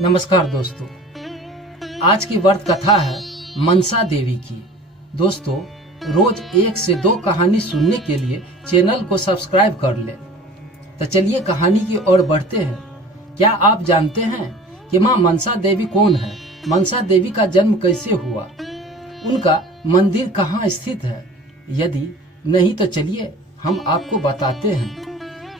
नमस्कार दोस्तों, आज की व्रत कथा है मनसा देवी की। दोस्तों, रोज 1 से 2 कहानी सुनने के लिए चैनल को सब्सक्राइब कर लें। तो चलिए कहानी की ओर बढ़ते हैं। क्या आप जानते हैं कि माँ मनसा देवी कौन है? मनसा देवी का जन्म कैसे हुआ? उनका मंदिर कहाँ स्थित है? यदि नहीं तो चलिए हम आपको बताते हैं।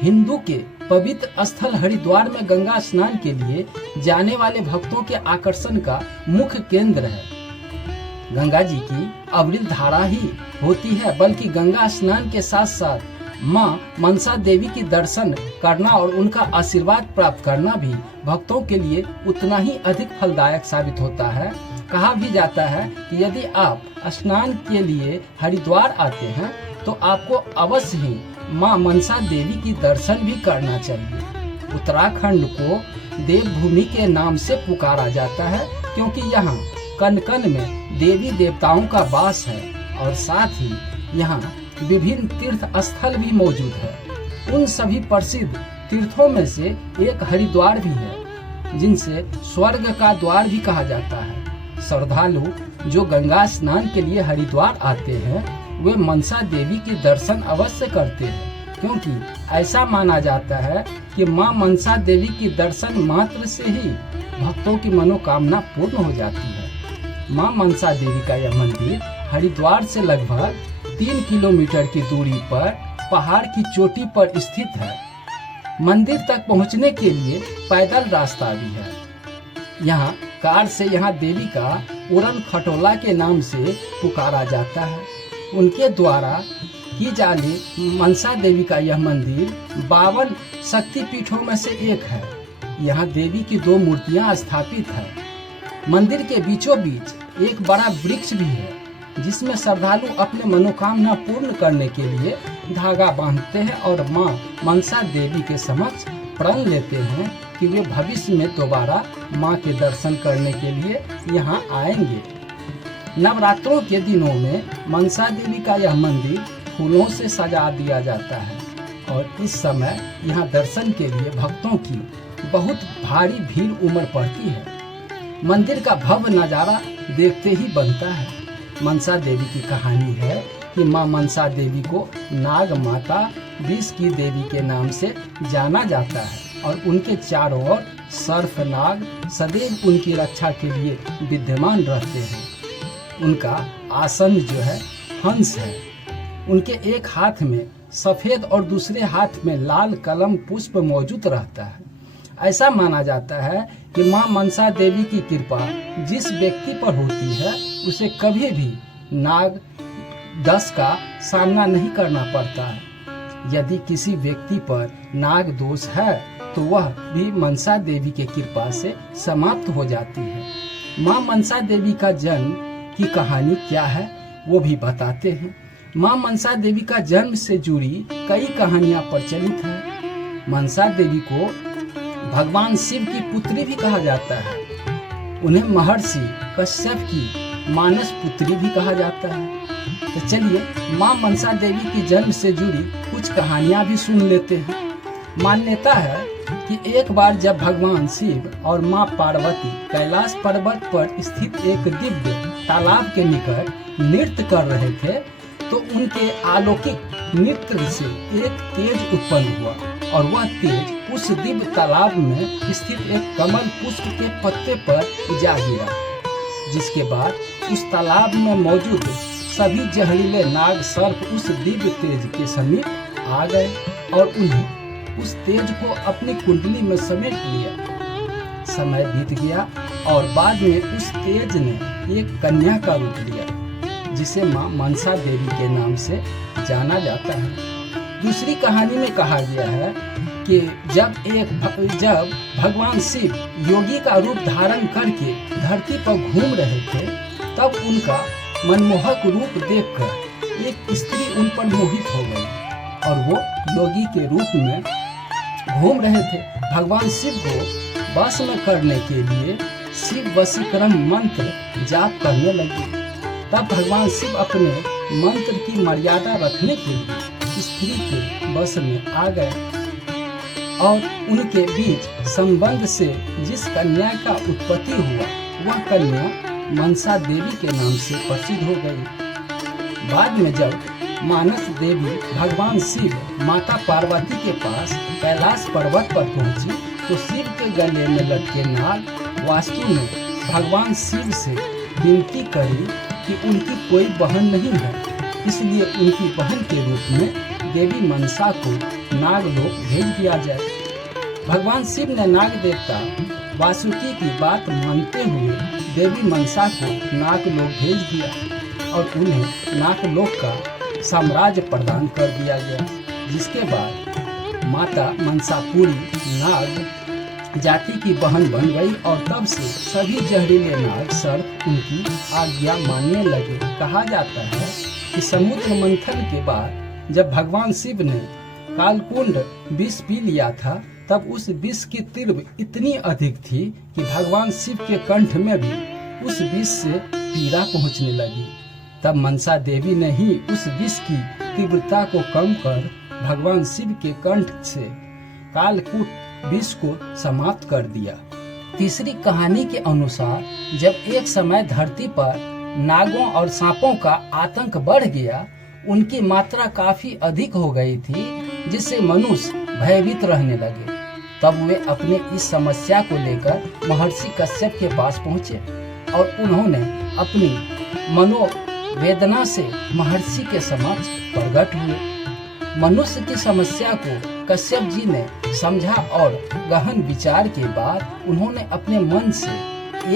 हिंदू के पवित्र स्थल हरिद्वार में गंगा स्नान के लिए जाने वाले भक्तों के आकर्षण का मुख्य केंद्र है। गंगा जी की अविरल धारा ही होती है, बल्कि गंगा स्नान के साथ साथ मां मनसा देवी की दर्शन करना और उनका आशीर्वाद प्राप्त करना भी भक्तों के लिए उतना ही अधिक फलदायक साबित होता है। कहा भी जाता है कि यदि आप स्नान के लिए हरिद्वार आते हैं तो आपको अवश्य ही मां मनसा देवी की दर्शन भी करना चाहिए। उत्तराखंड को देवभूमि के नाम से पुकारा जाता है क्योंकि यहाँ कण कण में देवी देवताओं का वास है और साथ ही यहाँ विभिन्न तीर्थ स्थल भी मौजूद है। उन सभी प्रसिद्ध तीर्थों में से एक हरिद्वार भी है, जिनसे स्वर्ग का द्वार भी कहा जाता है। श्रद्धालु जो गंगा स्नान के लिए हरिद्वार आते हैं वे मनसा देवी के दर्शन अवश्य करते हैं, क्योंकि ऐसा माना जाता है कि मां मनसा देवी की दर्शन मात्र से ही भक्तों की मनोकामना पूर्ण हो जाती है। मां मनसा देवी का यह मंदिर हरिद्वार से लगभग 3 किलोमीटर की दूरी पर पहाड़ की चोटी पर स्थित है। मंदिर तक पहुंचने के लिए पैदल रास्ता भी है। यहाँ कार से यहाँ देवी का उड़न खटोला के नाम से पुकारा जाता है। उनके द्वारा की जाने मनसा देवी का यह मंदिर 52 शक्तिपीठों में से एक है। यहाँ देवी की 2 मूर्तियां स्थापित है। मंदिर के बीचों बीच एक बड़ा वृक्ष भी है, जिसमें श्रद्धालु अपने मनोकामना पूर्ण करने के लिए धागा बांधते हैं और मां मनसा देवी के समक्ष प्रण लेते हैं कि वे भविष्य में दोबारा मां के दर्शन करने के लिए यहाँ आएंगे। नवरात्रों के दिनों में मनसा देवी का यह मंदिर फूलों से सजा दिया जाता है और इस समय यहाँ दर्शन के लिए भक्तों की बहुत भारी भीड़ उमड़ पड़ती है। मंदिर का भव्य नज़ारा देखते ही बनता है। मनसा देवी की कहानी है कि मां मनसा देवी को नाग माता विष की देवी के नाम से जाना जाता है और उनके चारों ओर सर्पनाग सदैव उनकी रक्षा के लिए विद्यमान रहते हैं। उनका आसन जो है हंस है। उनके एक हाथ में सफेद और दूसरे हाथ में लाल कलम पुष्प मौजूद रहता है। ऐसा माना जाता है कि मां मनसा देवी की कृपा जिस व्यक्ति पर होती है उसे कभी भी नाग दंश का सामना नहीं करना पड़ता है। यदि किसी व्यक्ति पर नाग दोष है तो वह भी मनसा देवी के कृपा से समाप्त हो जाती है। मां मनसा देवी का जन्म की कहानी क्या है वो भी बताते हैं। मां मनसा देवी का जन्म से जुड़ी कई कहानियां प्रचलित हैं। मनसा देवी को भगवान शिव की पुत्री भी कहा जाता है। उन्हें महर्षि कश्यप की मानस पुत्री भी कहा जाता है। तो चलिए मां मनसा देवी की जन्म से जुड़ी कुछ कहानियां भी सुन लेते हैं। मान्यता है कि एक बार जब भगवान शिव और मां पार्वती कैलाश पर्वत पर स्थित एक दिव्य तालाब के निकट नृत्य कर रहे थे तो उनके अलौकिक नृत्य से एक तेज उत्पन्न हुआ और वह तेज उस दिव्य तालाब में स्थित एक कमल पुष्प के पत्ते पर जा गिरा, जिसके बाद उस तालाब में मौजूद सभी जहरीले नाग सर्प उस दिव्य तेज के समीप आ गए और उन्हें उस तेज को अपनी कुंडली में समेट लिया। समय बीत गया और बाद में उस तेज ने एक कन्या का रूप लिया, जिसे मां मनसा देवी के नाम से जाना जाता है। दूसरी कहानी में कहा गया है कि जब भगवान शिव योगी का रूप धारण करके धरती पर घूम रहे थे तब उनका मनमोहक रूप देखकर एक स्त्री उन पर मोहित हो गई और वो योगी के रूप में घूम रहे थे। भगवान शिव को वश में करने के लिए शिव वशीकरण मंत्र जाप करने लगे। तब भगवान शिव अपने मंत्र की मर्यादा रखने के लिए स्त्री के वश में आ गए। और उनके बीच संबंध से जिस कन्या का उत्पत्ति हुआ वह कन्या मनसा देवी के नाम से प्रसिद्ध हो गई। बाद में जब मानस देवी भगवान शिव माता पार्वती के पास कैलाश पर्वत पर पहुंची तो शिव के गले में लटके नाग वास्तु ने भगवान शिव से विनती करी कि उनकी कोई बहन नहीं है, इसलिए उनकी बहन के रूप में देवी मनसा को नागलोक भेज दिया जाए। भगवान शिव ने नाग देवता वासुकी की बात मानते हुए देवी मनसा को नागलोक भेज दिया और उन्हें नागलोक का साम्राज्य प्रदान कर दिया गया, जिसके बाद माता मनसापुरी नाग जाति की बहन बन गई और तब से सभी जहरीले नाग सर्प उनकी आज्ञा मानने लगे। कहा जाता है कि समुद्र मंथन के बाद जब भगवान शिव ने कालकुंड विष पी लिया था तब उस विष की तीव्र इतनी अधिक थी कि भगवान शिव के कंठ में भी उस विष से पीड़ा पहुंचने लगी। तब मनसा देवी ने ही उस विष की तीव्रता को कम कर भगवान शिव के कंठ से कालकूट विष को समाप्त कर दिया। तीसरी कहानी के अनुसार जब एक समय धरती पर नागों और सांपों का आतंक बढ़ गया, उनकी मात्रा काफी अधिक हो गई थी जिससे मनुष्य भयभीत रहने लगे। तब वे अपने इस समस्या को लेकर महर्षि कश्यप के पास पहुंचे और उन्होंने अपनी मनोवेदना से महर्षि के समक्ष प्रकट हुए। मनुष्य की समस्या को कश्यप जी ने समझा और गहन विचार के बाद उन्होंने अपने मन से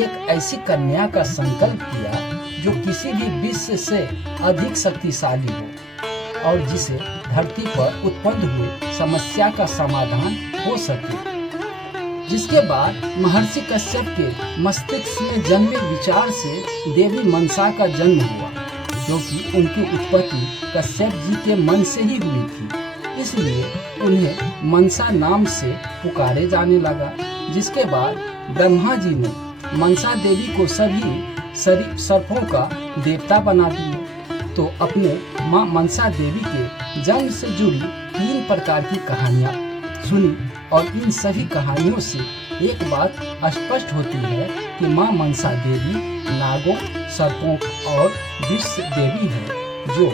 एक ऐसी कन्या का संकल्प किया जो किसी भी विश्व से अधिक शक्तिशाली हो और जिसे धरती पर उत्पन्न हुए समस्या का समाधान हो सके। जिसके बाद महर्षि कश्यप के मस्तिष्क में जन्मे विचार से देवी मनसा का जन्म हुआ, क्योंकि उनकी उत्पत्ति कश्यप जी के मन से ही हुई थी, इसलिए उन्हें मनसा नाम से पुकारे जाने लगा। जिसके बाद ब्रह्मा जी ने मनसा देवी को सभी सर्पों का देवता बना दिया। तो अपने माँ मनसा देवी के जन्म से जुड़ी 3 प्रकार की कहानियाँ सुनी और इन सभी कहानियों से एक बात स्पष्ट होती है कि माँ मनसा देवी नागों, सर्पों और विष देवी है। जो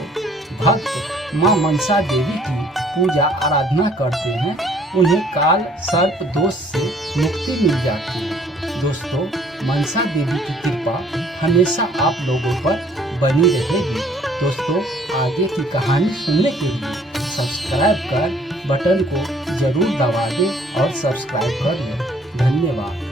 भक्त माँ मनसा देवी की पूजा आराधना करते हैं उन्हें काल सर्प दोष से मुक्ति मिल जाती है। दोस्तों, मनसा देवी की कृपा हमेशा आप लोगों पर बनी रहेगी। दोस्तों, आगे की कहानी सुनने के लिए सब्सक्राइब कर बटन को जरूर दबा दें और सब्सक्राइब कर लें। धन्यवाद।